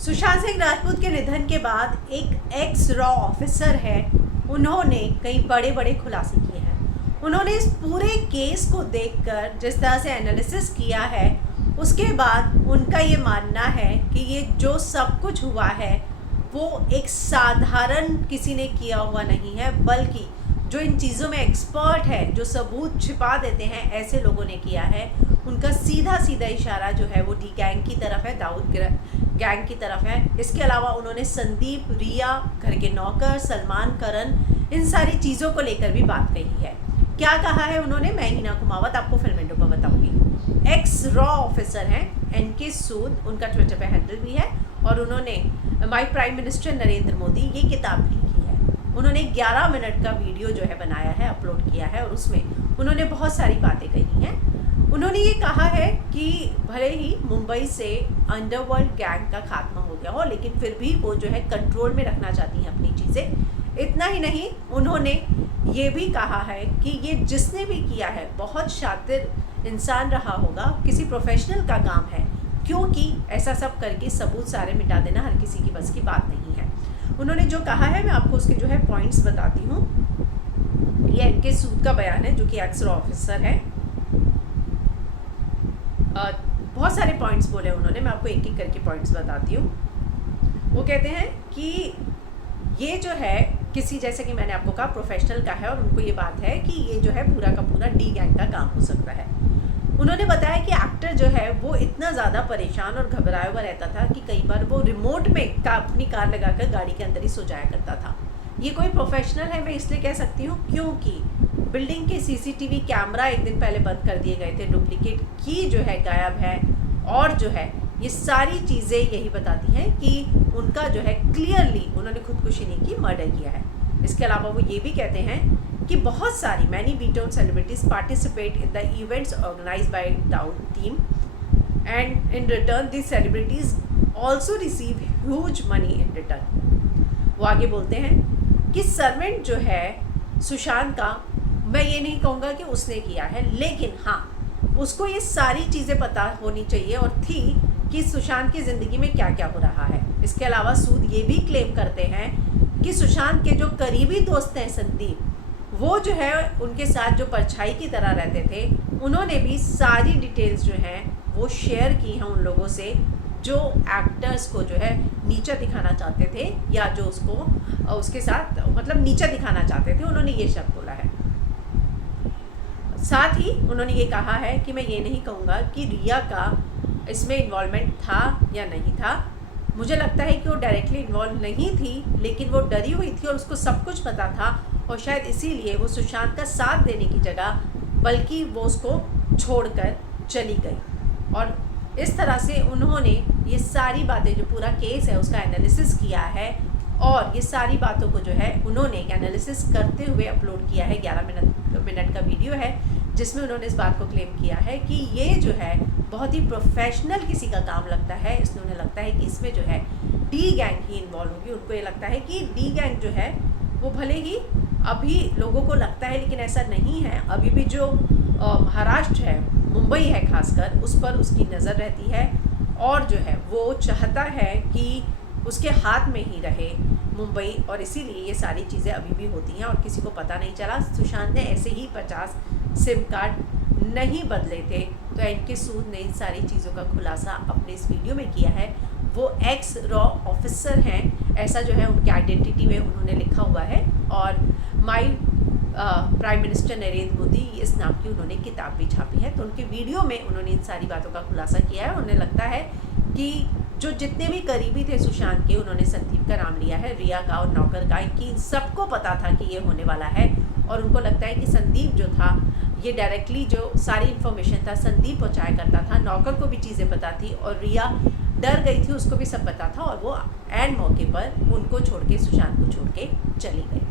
सुशांत सिंह राजपूत के निधन के बाद एक एक्स रॉ ऑफिसर है, उन्होंने कई बड़े बड़े खुलासे किए हैं। उन्होंने इस पूरे केस को देखकर जिस तरह से एनालिसिस किया है, उसके बाद उनका ये मानना है कि ये जो सब कुछ हुआ है वो एक साधारण किसी ने किया हुआ नहीं है, बल्कि जो इन चीज़ों में एक्सपर्ट है, जो सबूत छिपा देते हैं, ऐसे लोगों ने किया है। उनका सीधा सीधा इशारा जो है वो डी गैंग की तरफ है, दाऊद गैंग की तरफ है। इसके अलावा उन्होंने संदीप, रिया, घर के नौकर, सलमान, करण, इन सारी चीज़ों को लेकर भी बात कही है। क्या कहा है उन्होंने, मैं हिना कुमावत आपको फिल्म इंडो पर बताऊंगी। एक्स रॉ ऑफिसर हैं एनके सूद, उनका ट्विटर पे हैंडल भी है, और उन्होंने my prime minister Narendra Modi ये किताब भी लिखी है। उन्होंने 11 मिनट का वीडियो जो है बनाया है, अपलोड किया है, और उसमें उन्होंने बहुत सारी बातें कही हैं। उन्होंने ये कहा है कि भले ही मुंबई से अंडरवर्ल्ड गैंग का खात्मा हो गया हो, लेकिन फिर भी वो जो है कंट्रोल में रखना चाहती हैं अपनी चीज़ें। इतना ही नहीं, उन्होंने ये भी कहा है कि ये जिसने भी किया है बहुत शातिर इंसान रहा होगा, किसी प्रोफेशनल का काम है, क्योंकि ऐसा सब करके सबूत सारे मिटा देना हर किसी की बस की बात नहीं है। उन्होंने जो कहा है, मैं आपको उसके जो है पॉइंट्स बताती हूँ। ये एनके सूद का बयान है, जो कि एक्स रॉ ऑफिसर है। बहुत सारे पॉइंट्स बोले उन्होंने, मैं आपको एक एक करके पॉइंट्स बताती हूँ। वो कहते हैं कि ये जो है किसी, जैसे कि मैंने आपको कहा, प्रोफेशनल का है, और उनको ये बात है कि ये जो है पूरा का पूरा डी गैंग का काम हो सकता है। उन्होंने बताया कि एक्टर जो है वो इतना ज़्यादा परेशान और घबराया हुआ रहता था कि कई बार वो रिमोट में अपनी कार लगाकर गाड़ी के अंदर ही सो जाया करता था। ये कोई प्रोफेशनल है, मैं इसलिए कह सकती हूँ क्योंकि बिल्डिंग के सीसीटीवी कैमरा एक दिन पहले बंद कर दिए गए थे, डुप्लीकेट की जो है गायब है, और जो है ये सारी चीज़ें यही बताती हैं कि उनका जो है क्लियरली उन्होंने खुदकुशी नहीं की, मर्डर किया है। इसके अलावा वो ये भी कहते हैं कि बहुत सारी many B town celebrities participate in the events organised by Dawood team, and in return this celebrities also receive huge money in return. वो आगे बोलते हैं कि सर्वेंट जो है सुशांत का, मैं ये नहीं कहूँगा कि उसने किया है, लेकिन हाँ उसको ये सारी चीज़ें पता होनी चाहिए और थी कि सुशांत की ज़िंदगी में क्या क्या हो रहा है। इसके अलावा सूद ये भी क्लेम करते हैं कि सुशांत के जो करीबी दोस्त हैं संदीप, वो जो है उनके साथ जो परछाई की तरह रहते थे, उन्होंने भी सारी डिटेल्स जो हैं वो शेयर की हैं उन लोगों से जो एक्टर्स को जो है नीचा दिखाना चाहते थे, या जो उसको उसके साथ मतलब नीचा दिखाना चाहते थे। उन्होंने ये शब्द बोला है। साथ ही उन्होंने ये कहा है कि मैं ये नहीं कहूँगा कि रिया का इसमें इन्वॉल्वमेंट था या नहीं था। मुझे लगता है कि वो डायरेक्टली इन्वॉल्व नहीं थी, लेकिन वो डरी हुई थी और उसको सब कुछ पता था, और शायद इसीलिए वो सुशांत का साथ देने की जगह बल्कि वो उसको छोड़कर चली गई। और इस तरह से उन्होंने ये सारी बातें, जो पूरा केस है उसका एनालिसिस किया है, और ये सारी बातों को जो है उन्होंने एनालिसिस करते हुए अपलोड किया है। 11 मिनट का वीडियो है जिसमें उन्होंने इस बात को क्लेम किया है कि ये जो है बहुत ही प्रोफेशनल किसी का काम लगता है। इसलिए उन्हें लगता है कि इसमें जो है डी गैंग ही इन्वॉल्व होगी। उनको ये लगता है कि डी गैंग जो है वो भले ही अभी लोगों को लगता है, लेकिन ऐसा नहीं है। अभी भी जो महाराष्ट्र है, मुंबई है खासकर, उस पर उसकी नज़र रहती है, और जो है वो चाहता है कि उसके हाथ में ही रहे मुंबई, और इसीलिए ये सारी चीज़ें अभी भी होती हैं और किसी को पता नहीं चला। सुशांत ने ऐसे ही 50 सिम कार्ड नहीं बदले थे। तो एनके सूद ने इन सारी चीज़ों का खुलासा अपने इस वीडियो में किया है। वो एक्स रॉ ऑफिसर हैं, ऐसा जो है उनकी आइडेंटिटी में उन्होंने लिखा हुआ है, और my prime minister Narendra Modi इस नाम की उन्होंने किताब भी छापी है। तो उनके वीडियो में उन्होंने इन सारी बातों का खुलासा किया है। उन्हें लगता है कि जो जितने भी करीबी थे सुशांत के, उन्होंने संदीप का नाम लिया है, रिया का और नौकर का, कि सबको पता था कि ये होने वाला है, और उनको लगता है कि संदीप जो था ये डायरेक्टली जो सारी इन्फॉर्मेशन था संदीप पहुंचाया करता था। नौकर को भी चीज़ें पता थी, और रिया डर गई थी, उसको भी सब पता था, और वो एंड मौके पर उनको छोड़ के, सुशांत को छोड़ के चली गई।